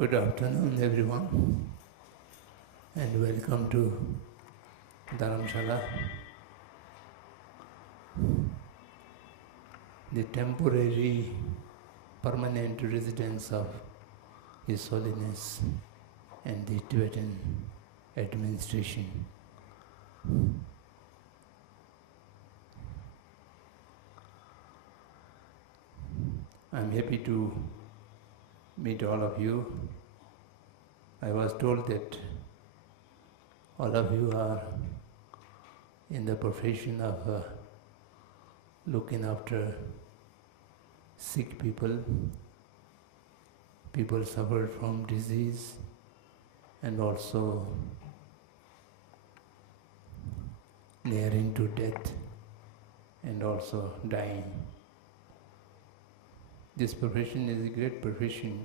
Good afternoon, everyone, and welcome to Dharamshala, the temporary permanent residence of His Holiness and the Tibetan administration. I'm happy to meet all of you. I was told that all of you are in the profession of looking after sick people, people suffered from disease, and also nearing to death and also dying. This profession is a great profession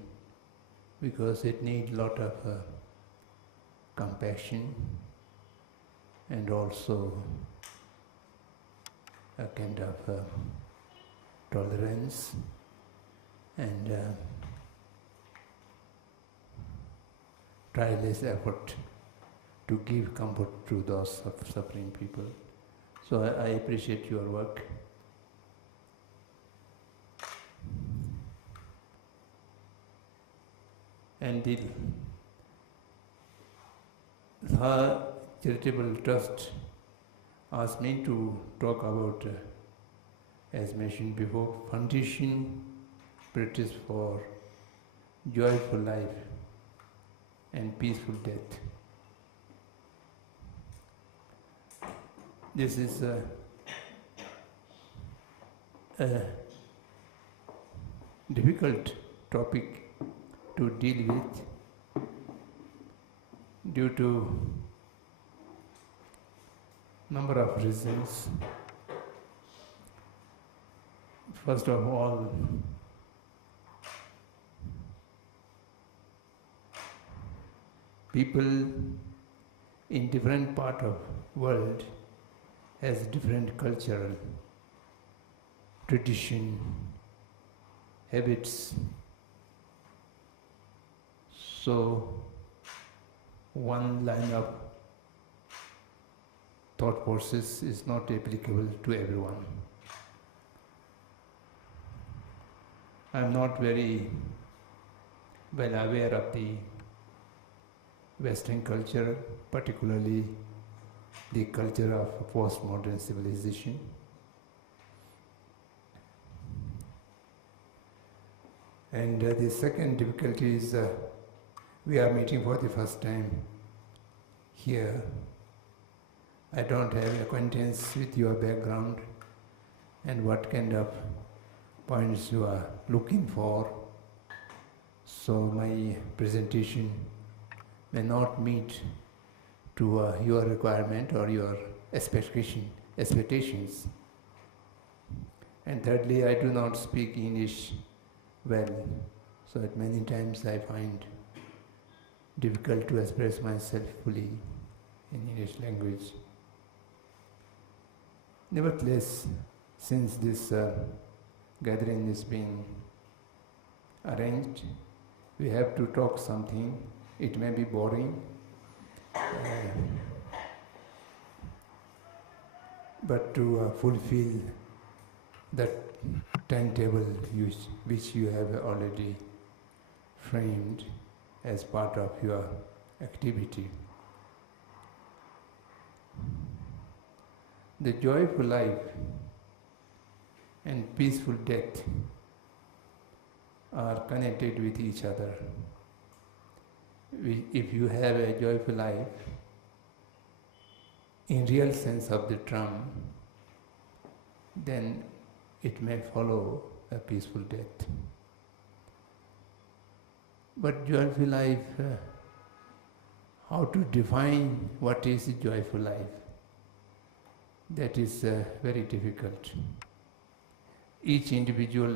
because it needs a lot of compassion and also a kind of tolerance and tireless effort to give comfort to those suffering people. So I appreciate your work. And the Lha Charitable Trust asked me to talk about, as mentioned before, foundation practice for joyful life and peaceful death. This is a difficult topic to deal with due to number of reasons. First of all, people in different part of world has different cultural tradition, habits. So one line of thought process is not applicable to everyone. I am not very well aware of the Western culture, particularly the culture of postmodern civilization. And the second difficulty is we are meeting for the first time here. I don't have acquaintance with your background and what kind of points you are looking for. So my presentation may not meet to your requirement or your expectations. And thirdly, I do not speak English well, so at many times I find difficult to express myself fully in English language. Nevertheless, since this gathering is being arranged, we have to talk something. It may be boring, but to fulfill that timetable which you have already framed as part of your activity. The joyful life and peaceful death are connected with each other. If you have a joyful life, in real sense of the term, then it may follow a peaceful death. But joyful life, how to define what is a joyful life? That is very difficult. Each individual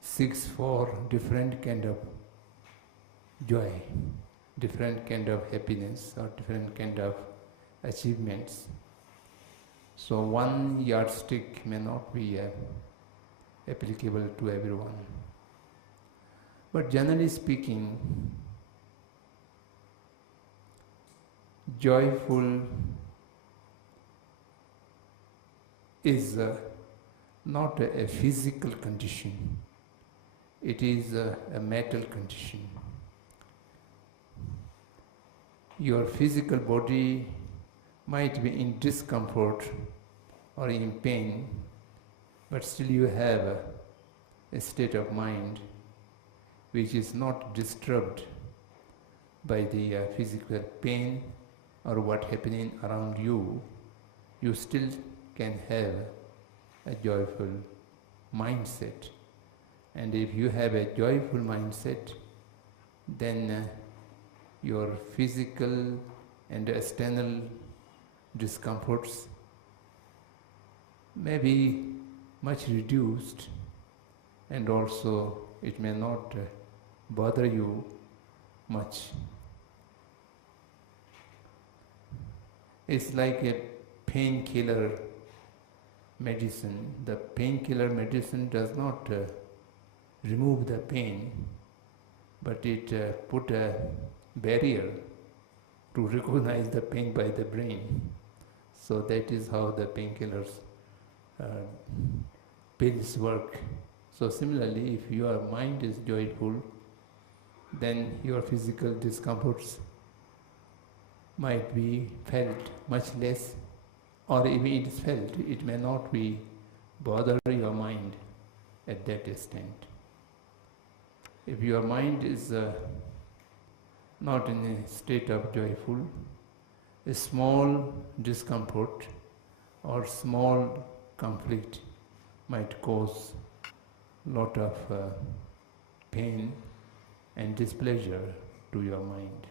seeks for different kind of joy, different kind of happiness or different kind of achievements. So one yardstick may not be applicable to everyone. But generally speaking, joyful is not a physical condition, it is a mental condition. Your physical body might be in discomfort or in pain, but still you have a state of mind which is not disturbed by the physical pain or what happening around you. You still can have a joyful mindset. And if you have a joyful mindset, then your physical and external discomforts may be much reduced, and also it may not bother you much. It's like a painkiller medicine. The painkiller medicine does not remove the pain, but it put a barrier to recognize the pain by the brain. So that is how the painkillers pills work. So similarly, if your mind is joyful, then your physical discomforts might be felt much less, or if it is felt, it may not be bother your mind at that extent. If your mind is not in a state of joyful, a small discomfort or small conflict might cause lot of pain and displeasure to your mind.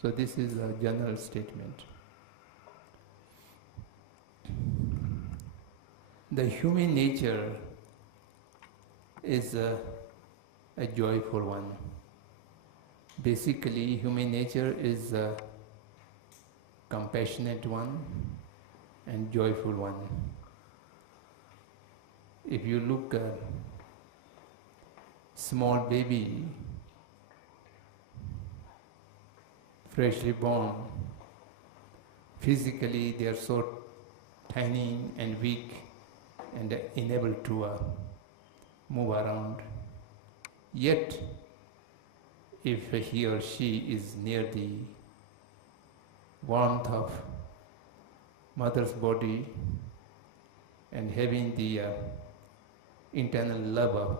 So this is a general statement. The human nature is a joyful one. Basically, human nature is a compassionate one and joyful one. If you look at small baby, freshly born, physically they are so tiny and weak and unable to move around. Yet, if he or she is near the warmth of mother's body and having the internal love of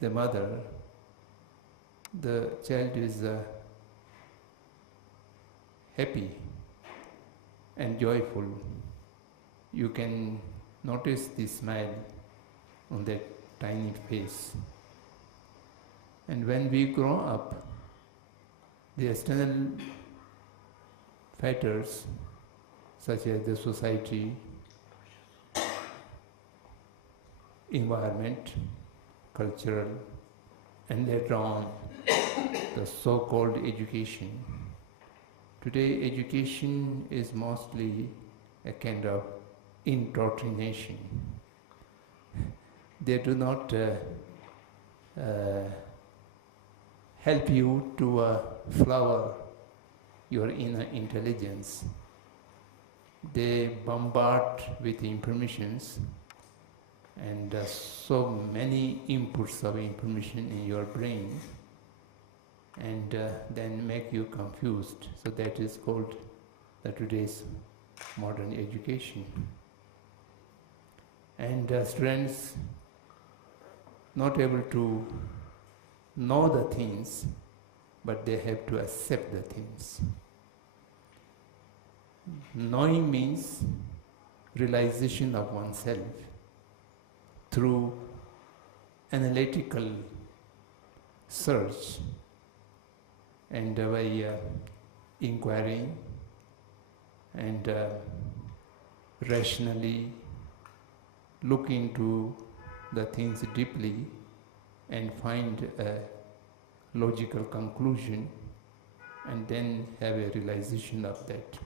the mother, the child is happy and joyful. You can notice the smile on that tiny face. And when we grow up, the external factors such as the society, environment, cultural, and later on the so-called education. Today education is mostly a kind of indoctrination. They do not help you to flower your inner intelligence. They bombard with informations and so many inputs of information in your brain, and then make you confused. So that is called the today's modern education. And students not able to know the things, but they have to accept the things. Knowing means realization of oneself through analytical search and by inquiring and rationally look into the things deeply and find a logical conclusion and then have a realization of that.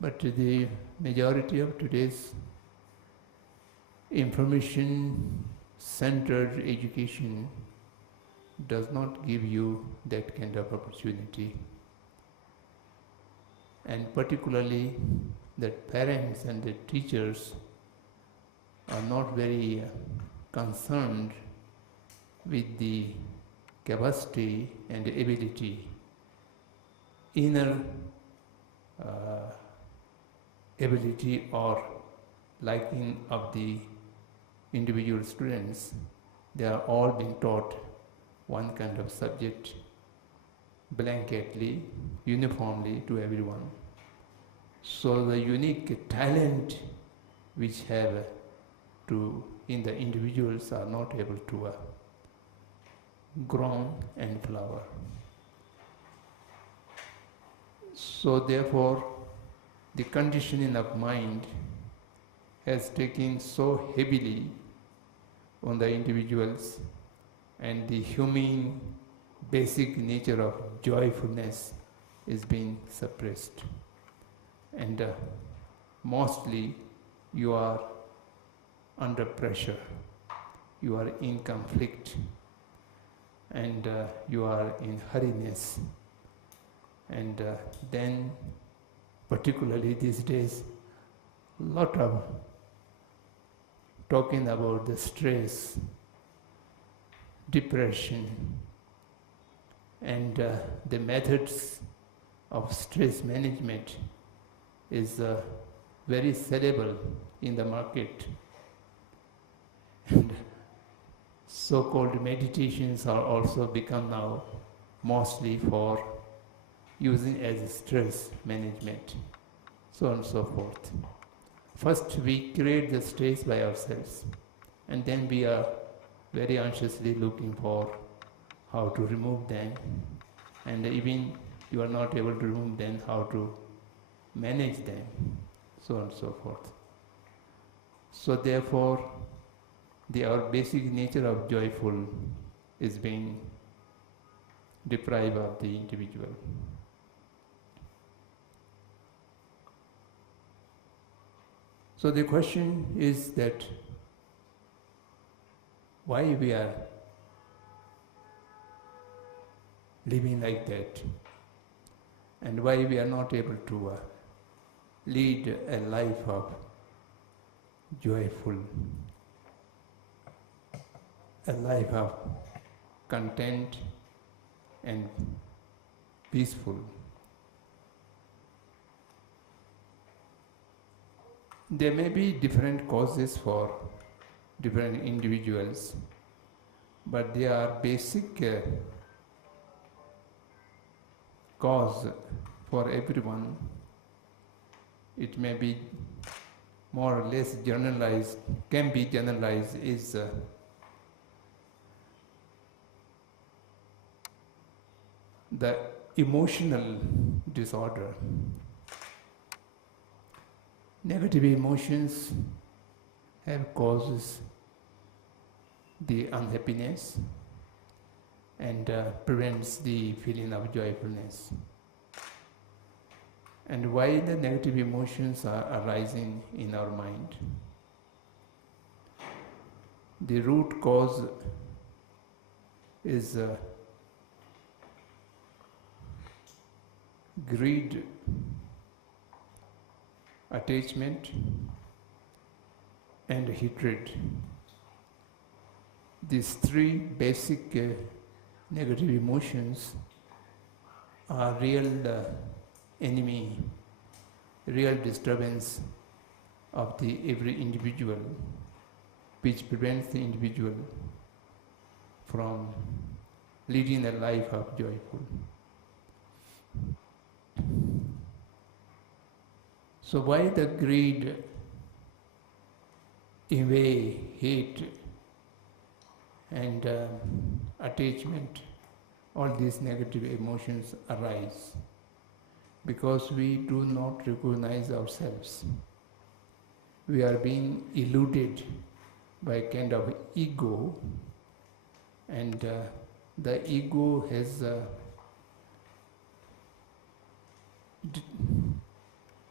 But the majority of today's information centered education does not give you that kind of opportunity. And particularly that parents and the teachers are not very concerned with the capacity and ability, inner ability or liking of the individual students. They are all being taught one kind of subject blanketly, uniformly to everyone. So the unique talent which have in the individuals are not able to grow and flower. So therefore, the conditioning of mind has taken so heavily on the individuals, and the human basic nature of joyfulness is being suppressed. And mostly you are under pressure, you are in conflict, and you are in hurriness. And then, particularly these days, a lot of talking about the stress, depression, and the methods of stress management is very sellable in the market. And so-called meditations are also become now mostly for using as stress management, so on and so forth. First we create the stress by ourselves, and then we are very anxiously looking for how to remove them, and even you are not able to remove them, how to manage them, so on and so forth. So therefore, our basic nature of joyful is being deprived of the individual. So the question is that why we are living like that, and why we are not able to lead a life of joyful, a life of content and peaceful. There may be different causes for different individuals, but they are basic cause for everyone. It may be more or less generalized, can be generalized, is the emotional disorder. Negative emotions have causes the unhappiness and prevents the feeling of joyfulness. And why the negative emotions are arising in our mind? The root cause is greed, attachment, and hatred. These three basic negative emotions are real enemy, real disturbance of the every individual, which prevents the individual from leading a life of joyful. So why the greed, envy, hate, and attachment, all these negative emotions arise? Because we do not recognize ourselves. We are being eluded by kind of ego, and the ego has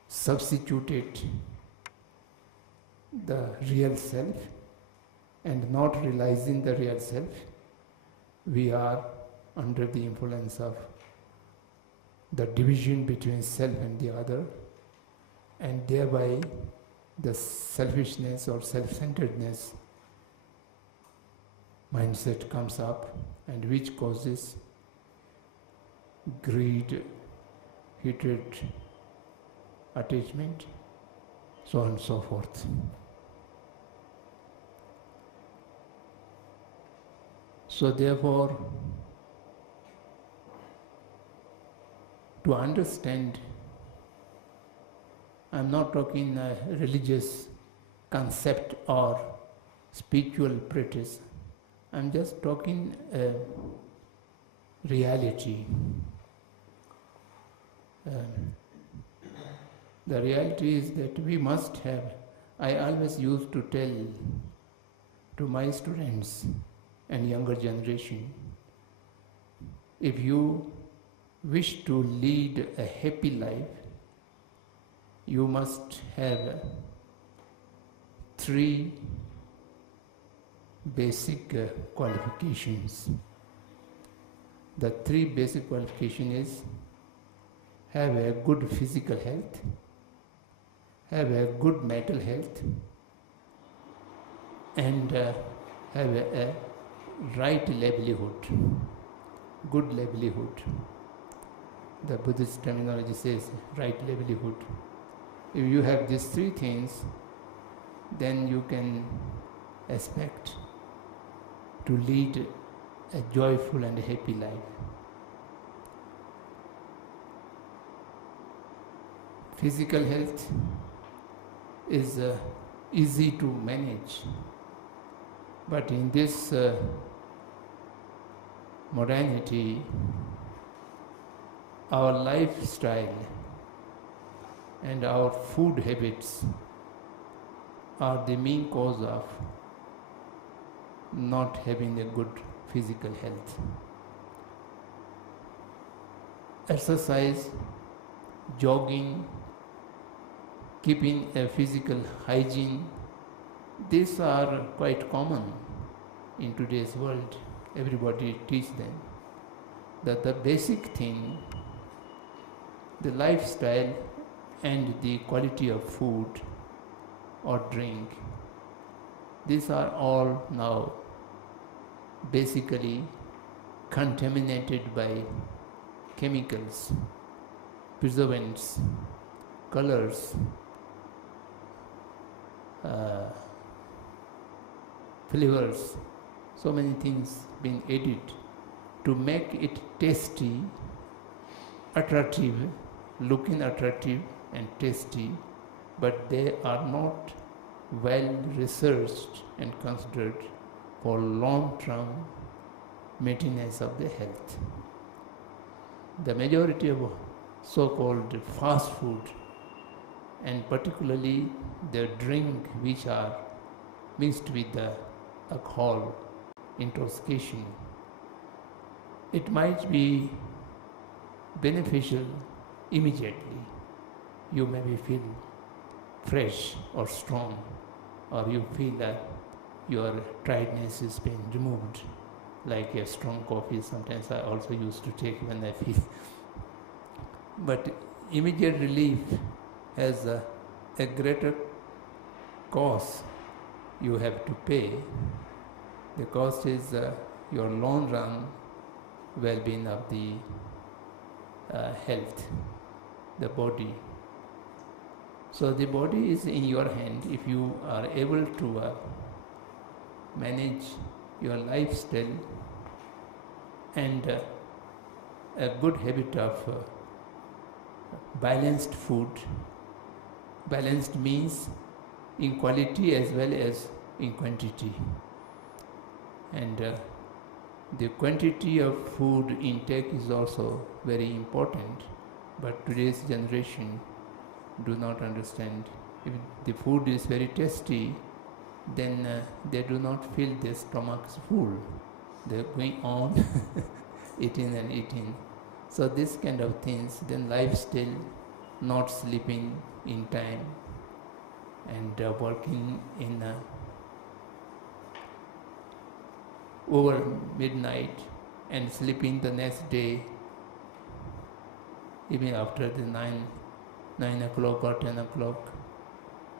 substituted the real self and not realizing the real self, we are under the influence of the division between self and the other, and thereby the selfishness or self-centeredness mindset comes up, and which causes greed, hatred, attachment, so on and so forth. So therefore, to understand, I'm not talking a religious concept or spiritual practice. I'm just talking a reality. The reality is that we must have, I always used to tell to my students and younger generation, if you wish to lead a happy life, you must have 3 basic qualifications. The 3 basic qualifications is have a good physical health, have a good mental health, and have a right livelihood, good livelihood. The Buddhist terminology says right livelihood. If you have these 3 things, then you can expect to lead a joyful and happy life. Physical health is easy to manage, but in this modernity, our lifestyle and our food habits are the main cause of not having a good physical health. Exercise, jogging, keeping a physical hygiene, these are quite common in today's world. Everybody teaches them that the basic thing, the lifestyle and the quality of food or drink, these are all now basically contaminated by chemicals, preservatives, colors, flavors, so many things being added to make it tasty, attractive, looking attractive and tasty, but they are not well researched and considered for long-term maintenance of the health. The majority of so-called fast food, and particularly the drink which are mixed with the alcohol, intoxication, it might be beneficial immediately. You maybe feel fresh or strong, or you feel that your tiredness is being removed, like a strong coffee. Sometimes I also used to take when I feel. But immediate relief has a greater cost you have to pay. The cost is your long run well-being of the health, the body. So the body is in your hand. If you are able to manage your lifestyle and a good habit of balanced food. Balanced means in quality as well as in quantity. And the quantity of food intake is also very important, but today's generation do not understand. If the food is very tasty, then they do not feel their stomachs full. They're going on eating and eating. So this kind of things, then lifestyle, not sleeping in time and working in over midnight and sleeping the next day, even after the 9 o'clock or 10 o'clock.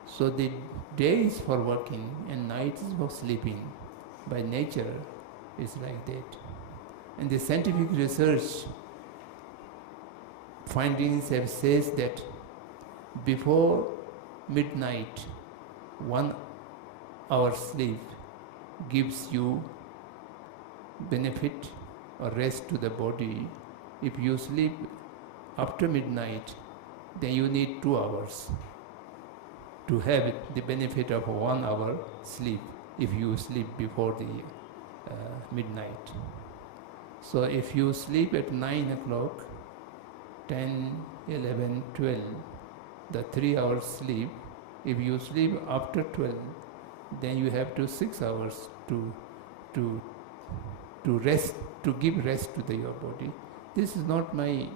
So the day is for working and night is for sleeping. By nature, it's like that. And the scientific research findings have says that before midnight, 1 hour sleep gives you benefit or rest to the body. If you sleep after midnight, then you need 2 hours to have the benefit of 1 hour sleep if you sleep before the midnight. So if you sleep at 9 o'clock, 10, 11, 12, the 3 hours sleep, if you sleep after 12, then you have to 6 hours to rest, to give rest to your body. This is not my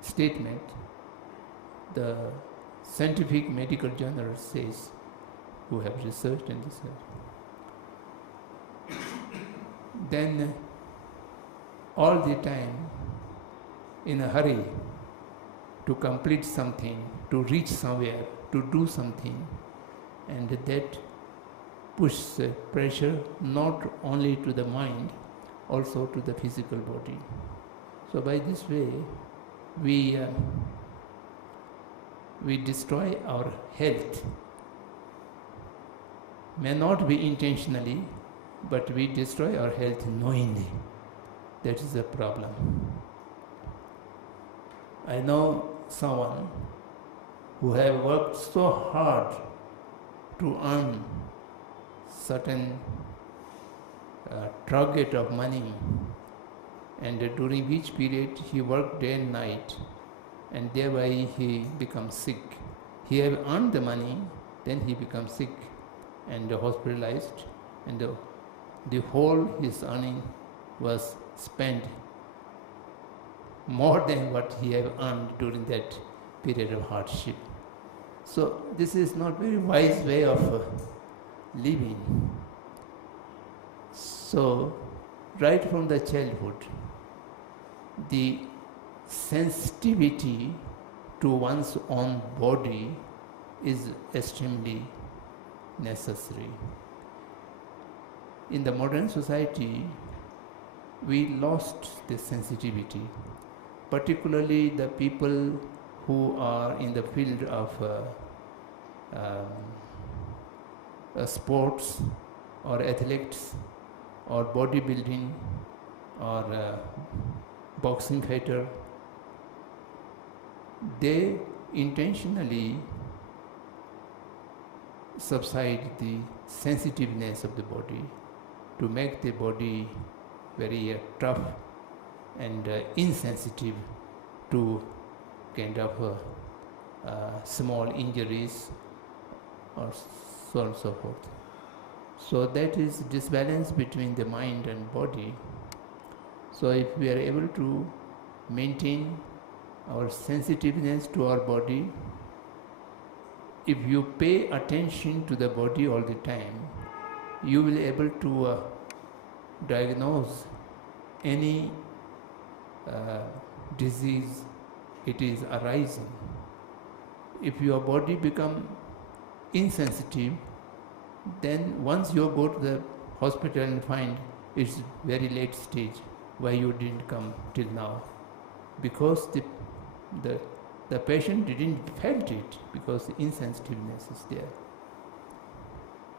statement. The scientific medical journal says, who have researched and researched. Then all the time in a hurry to complete something, to reach somewhere, to do something, and that pushes pressure not only to the mind, also to the physical body. So by this way, we destroy our health. May not be intentionally, but we destroy our health knowingly. That is the problem. I know someone who have worked so hard to earn certain target of money, and during which period he worked day and night, and thereby he becomes sick. He have earned the money, then he becomes sick and hospitalized, and the whole his earning was spent more than what he have earned during that period of hardship. So this is not very wise way of living. So right from the childhood, the sensitivity to one's own body is extremely necessary. In the modern society, we lost this sensitivity, particularly the people who are in the field of sports or athletics or bodybuilding or boxing fighter. They intentionally subside the sensitiveness of the body to make the body very tough and insensitive to kind of small injuries or so on and so forth. So that is disbalance between the mind and body. So if we are able to maintain our sensitiveness to our body, if you pay attention to the body all the time, you will be able to diagnose any disease it is arising. If your body become insensitive, then once you go to the hospital and find it's very late stage, why you didn't come till now? Because the patient didn't felt it, because the insensitiveness is there.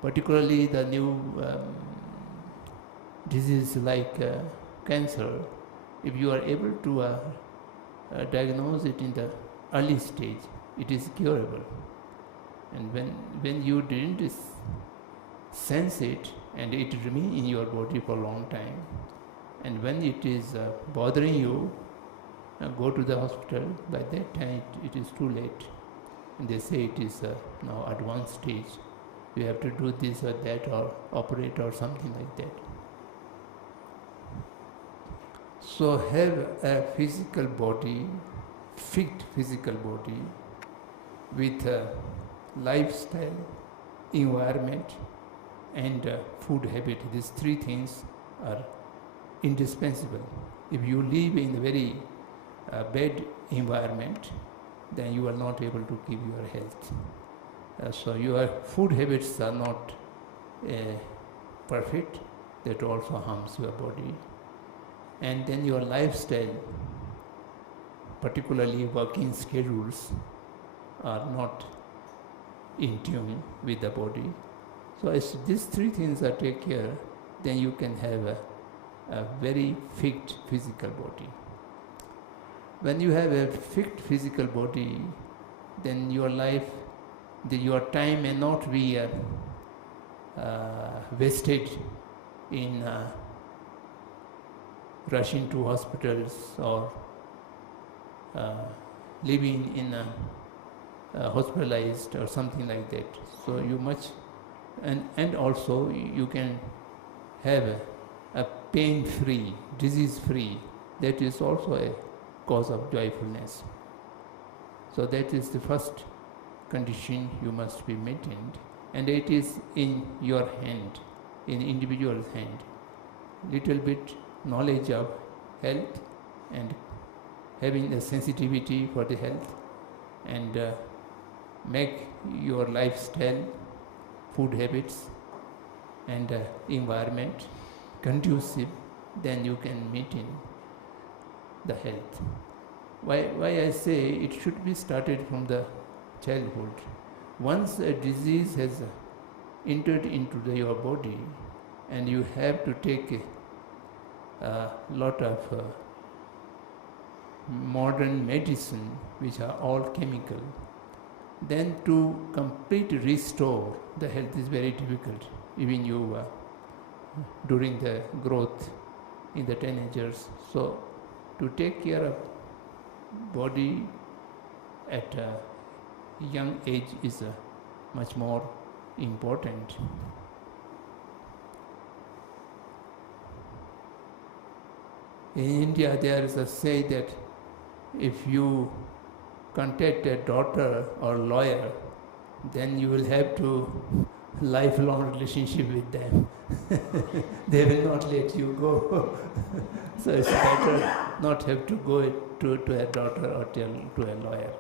Particularly the new disease like cancer, if you are able to diagnose it in the early stage, it is curable. And when you didn't sense it and it remains in your body for a long time, and when it is bothering you, go to the hospital. By that time it is too late, and they say it is now advanced stage. You have to do this or that or operate or something like that. So have a physical body, fit physical body with a lifestyle, environment, and food habit. These three things are indispensable. If you live in a very bad environment, then you are not able to keep your health. So your food habits are not perfect. That also harms your body. And then your lifestyle, particularly working schedules, are not in tune with the body. So as these three things are taken care, then you can have a very fit physical body. When you have a fit physical body, then your life, your time may not be wasted in rushing to hospitals or living in hospitalized or something like that. So you much, and also you can have a pain-free, disease-free. That is also a cause of joyfulness. So that is the first condition you must be maintained, and it is in your hand, in individual's hand. Little bit knowledge of health and having a sensitivity for the health, and make your lifestyle, food habits and environment conducive, then you can maintain the health. Why I say it should be started from the childhood. Once a disease has entered into your body and you have to take a lot of modern medicine, which are all chemical, then to completely restore the health is very difficult. Even you during the growth in the teenagers. So to take care of body at a young age is much more important. In India, there is a say that if you contact a doctor or lawyer, then you will have to lifelong relationship with them. They will not let you go. So it's better not have to go to a doctor or to a lawyer.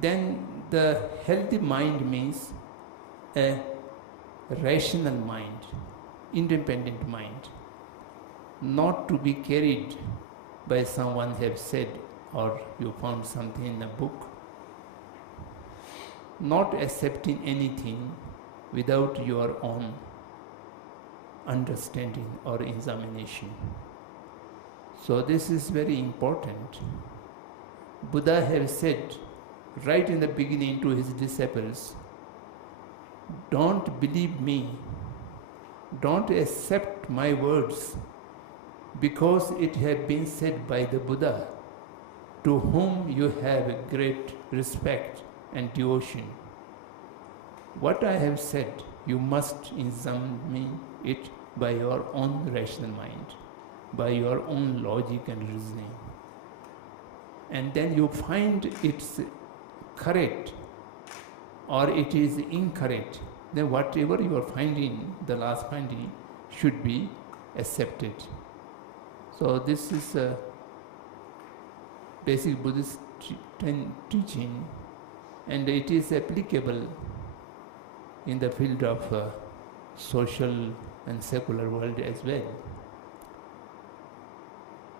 Then the healthy mind means a rational mind, independent mind, not to be carried by someone have said or you found something in a book, not accepting anything without your own understanding or examination. So this is very important. Buddha have said right in the beginning to his disciples, don't believe me, don't accept my words, because it have been said by the Buddha, to whom you have great respect and devotion. What I have said, you must examine it by your own rational mind, by your own logic and reasoning. And then you find it's correct or it is incorrect, then whatever you are finding, the last finding, should be accepted. So this is a basic Buddhist teaching, and it is applicable in the field of social and secular world as well.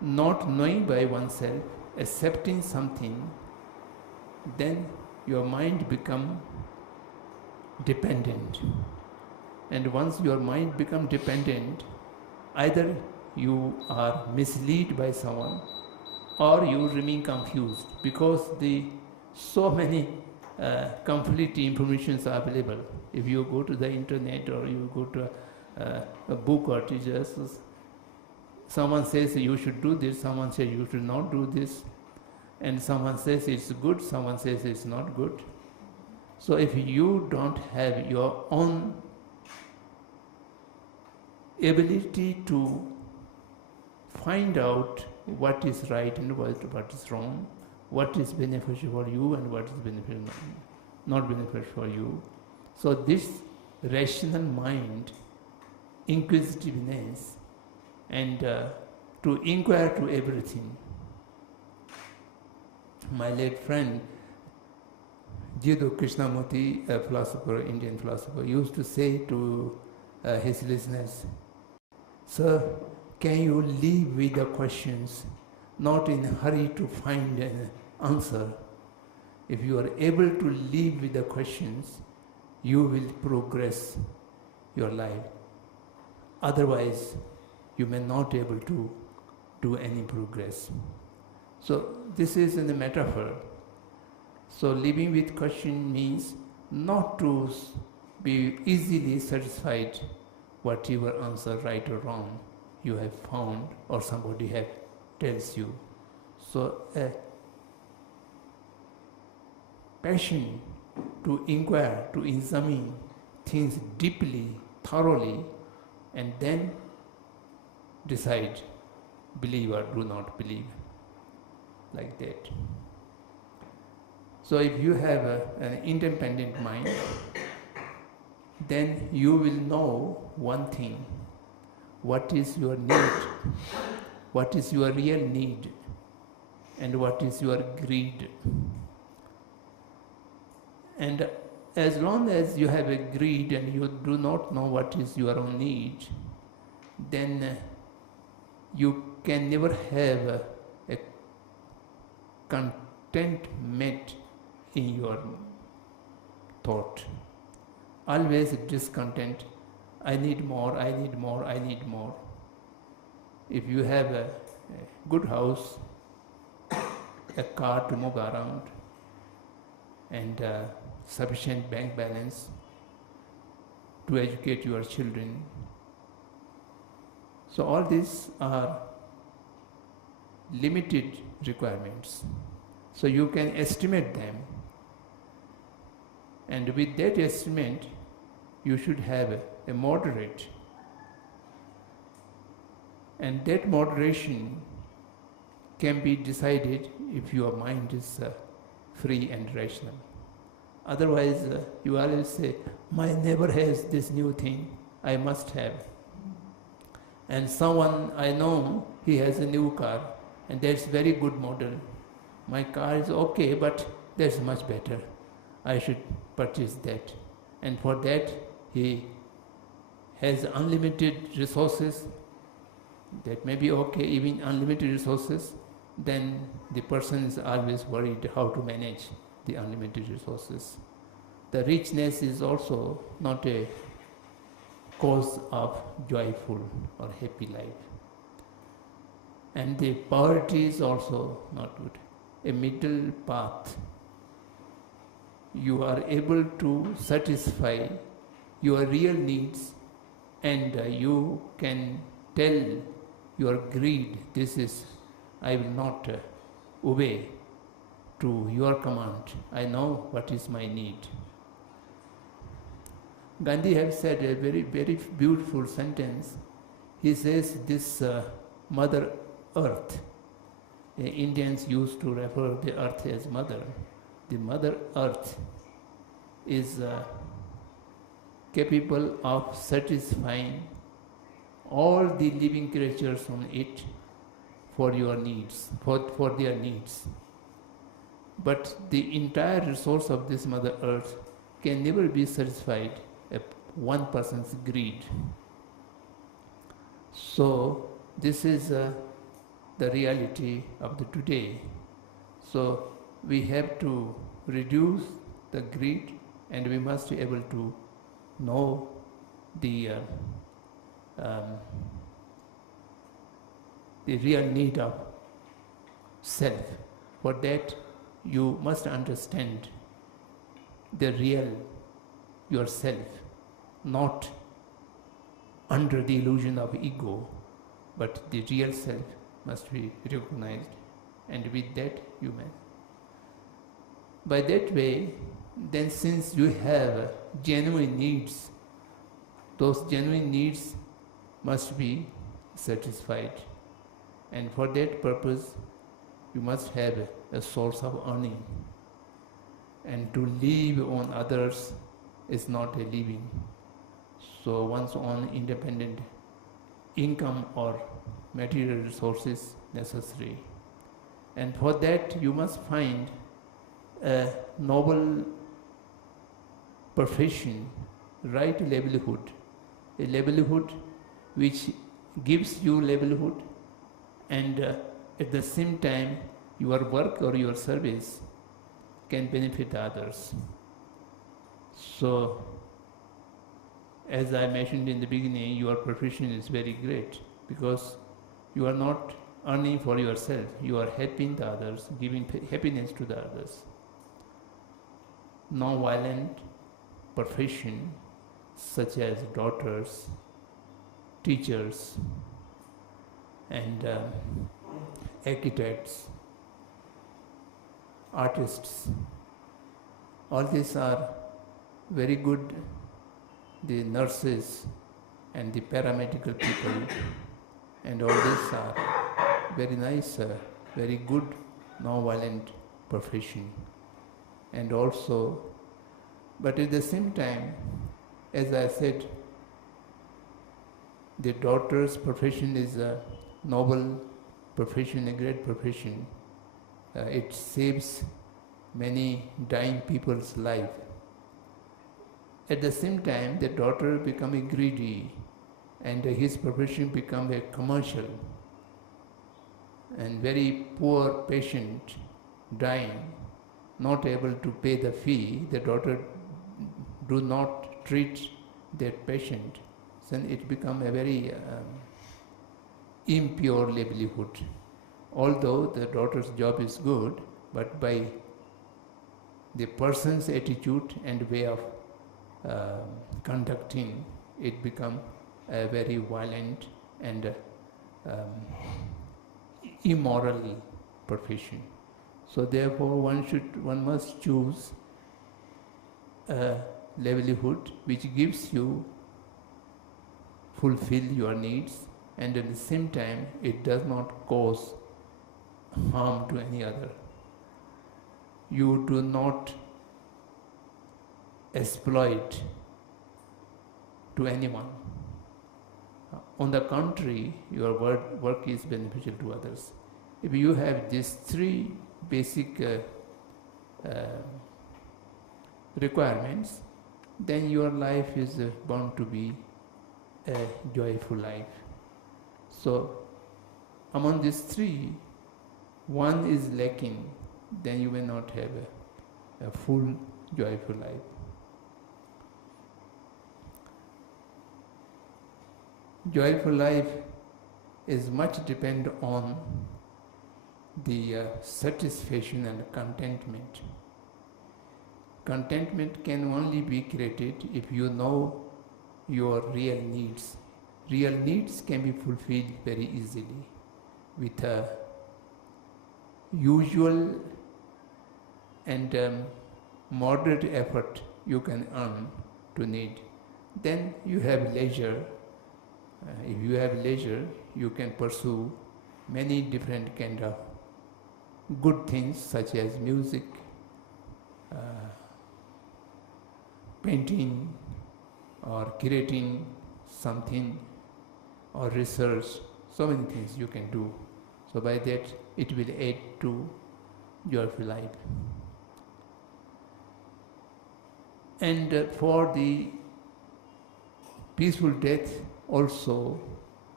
Not knowing by oneself, accepting something, then your mind becomes dependent. And once your mind becomes dependent, either you are misled by someone or you remain confused, because so many conflicting informations are available. If you go to the internet or you go to a book or teachers, someone says you should do this, someone says you should not do this, and someone says it's good, someone says it's not good. So if you don't have your own ability to find out what is right and what is wrong, what is beneficial for you and what is not beneficial for you. So this rational mind, inquisitiveness, and to inquire to everything. My late friend Jiddu Krishnamurti, a philosopher, Indian philosopher, used to say to his listeners, "Sir, can you live with the questions, not in a hurry to find an answer? If you are able to live with the questions, you will progress your life. Otherwise, you may not be able to do any progress." So this is in a metaphor. So living with question means not to be easily satisfied whatever answer, right or wrong, you have found or somebody tells you. So a passion to inquire, to examine things deeply, thoroughly, and then decide, believe or do not believe, like that. So if you have an independent mind, then you will know one thing: what is your need, what is your real need, and what is your greed. And as long as you have a greed and you do not know what is your own need, then you can never have a contentment in your thought. Always discontent. I need more, I need more, I need more. If you have a good house, a car to move around, and sufficient bank balance to educate your children, so all these are limited requirements. So you can estimate them, and with that estimate, you should have a moderate. And that moderation can be decided if your mind is free and rational. Otherwise, you always say, my neighbor has this new thing, I must have. And someone I know, he has a new car, and that's very good model. My car is okay, but that's much better. I should purchase that. And for that, he has unlimited resources. That may be okay, even unlimited resources. Then the person is always worried how to manage the unlimited resources. The richness is also not a cause of joyful or happy life. And the poverty is also not good. A middle path. You are able to satisfy your real needs, and you can tell your greed, this is, I will not obey to your command. I know what is my need. Gandhi has said a very, very beautiful sentence. He says, this Mother Earth, Indians used to refer the earth as mother. The Mother Earth is capable of satisfying all the living creatures on it for your needs, for their needs. But the entire resource of this Mother Earth can never be satisfied at one person's greed. So this is the reality of the today. So we have to reduce the greed, and we must be able to know the real need of self. For that, you must understand the real yourself, not under the illusion of ego, but the real self must be recognized, and with that you may. By that way, then since you have genuine needs, those genuine needs must be satisfied. And for that purpose, you must have a source of earning. And to live on others is not a living. So one's own independent income or material resources necessary. And for that you must find a noble profession, right livelihood, a livelihood which gives you livelihood, and at the same time your work or your service can benefit others. So, as I mentioned in the beginning, your profession is very great because you are not earning for yourself, you are helping the others, giving happiness to the others. Non-violent profession such as doctors, teachers, and architects, artists, all these are very good. The nurses and the paramedical people and all these are very nice, very good non-violent profession. And also, but at the same time, as I said, the doctor's profession is a noble profession, a great profession. It saves many dying people's life. At the same time, the doctor become greedy and his profession become a commercial, and very poor patient dying, not able to pay the fee, the doctor do not treat that patient, then it become a very impure livelihood. Although the doctor's job is good, but by the person's attitude and way of conducting, it become a very violent and immoral profession. So therefore one must choose a livelihood which gives you, fulfill your needs, and at the same time it does not cause harm to any other. You do not exploit to anyone. On the contrary, your work is beneficial to others. If you have these three basic requirements, then your life is bound to be a joyful life. So, among these three, one is lacking, then you may not have a full joyful life. Joyful life is much depend on the satisfaction and contentment. Contentment can only be created if you know your real needs. Real needs can be fulfilled very easily with a usual and moderate effort you can earn to need. Then you have leisure. If you have leisure, you can pursue many different kind of good things such as music, painting, or creating something, or research. So many things you can do. So by that it will aid to joyful life. And for the peaceful death also,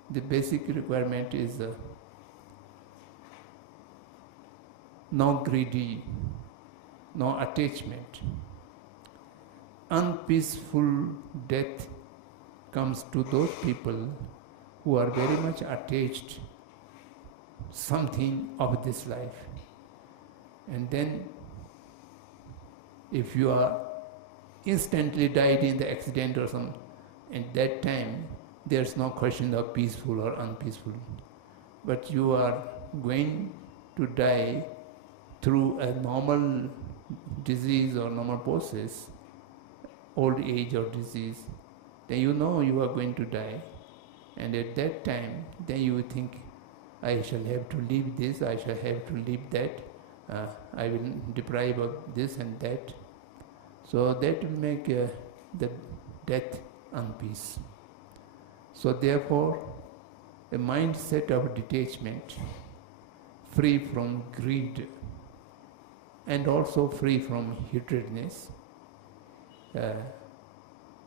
the basic requirement is no greedy, no attachment. Unpeaceful death comes to those people who are very much attached something of this life. And then if you are instantly died in the accident or something, at that time there's no question of peaceful or unpeaceful. But you are going to die through a normal disease or normal process, old age or disease, then you know you are going to die. And at that time, then you will think, I shall have to leave this, I shall have to leave that, I will deprive of this and that. So that will make the death unpeace. So therefore, a mindset of detachment, free from greed and also free from hatredness,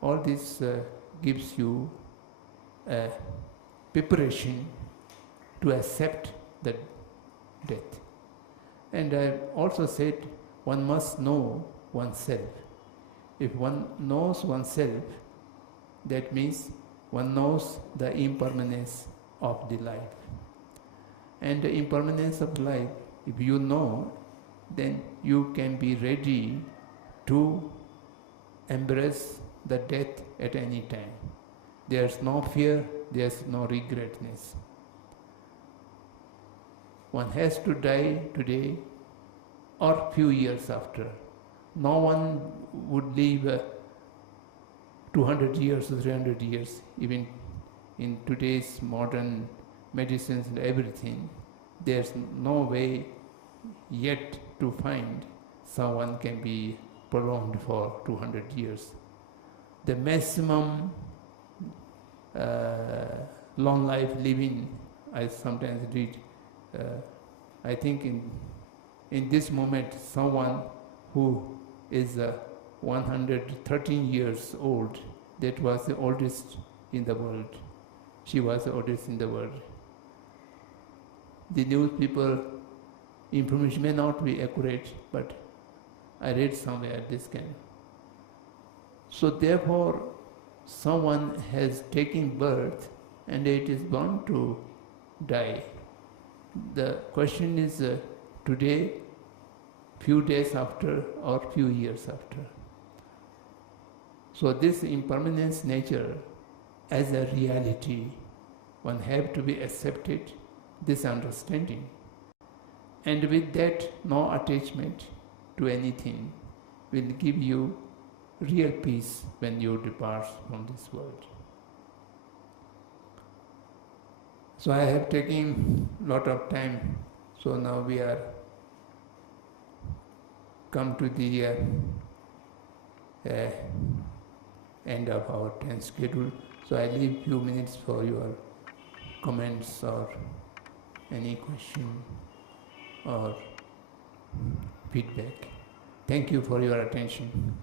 all this gives you a preparation to accept the death. And I also said one must know oneself. If one knows oneself, that means one knows the impermanence of the life. And the impermanence of life, if you know, then you can be ready to embrace the death at any time. There's no fear, there's no regretness. One has to die today or few years after. No one would live 200 years or 300 years, even in today's modern medicines and everything. There's no way yet to find someone can be prolonged for 200 years. The maximum long life living, I sometimes read, I think in this moment, someone who is 113 years old, that was the oldest in the world. She was the oldest in the world. The newspaper information may not be accurate, but I read somewhere this kind. So therefore, someone has taken birth and it is bound to die. The question is today, few days after, or few years after. So this impermanence nature as a reality, one have to be accepted, this understanding. And with that, no attachment to anything will give you real peace when you depart from this world. So I have taken a lot of time, so now we are come to the end of our time schedule. So I leave few minutes for your comments or any question or feedback. Thank you for your attention.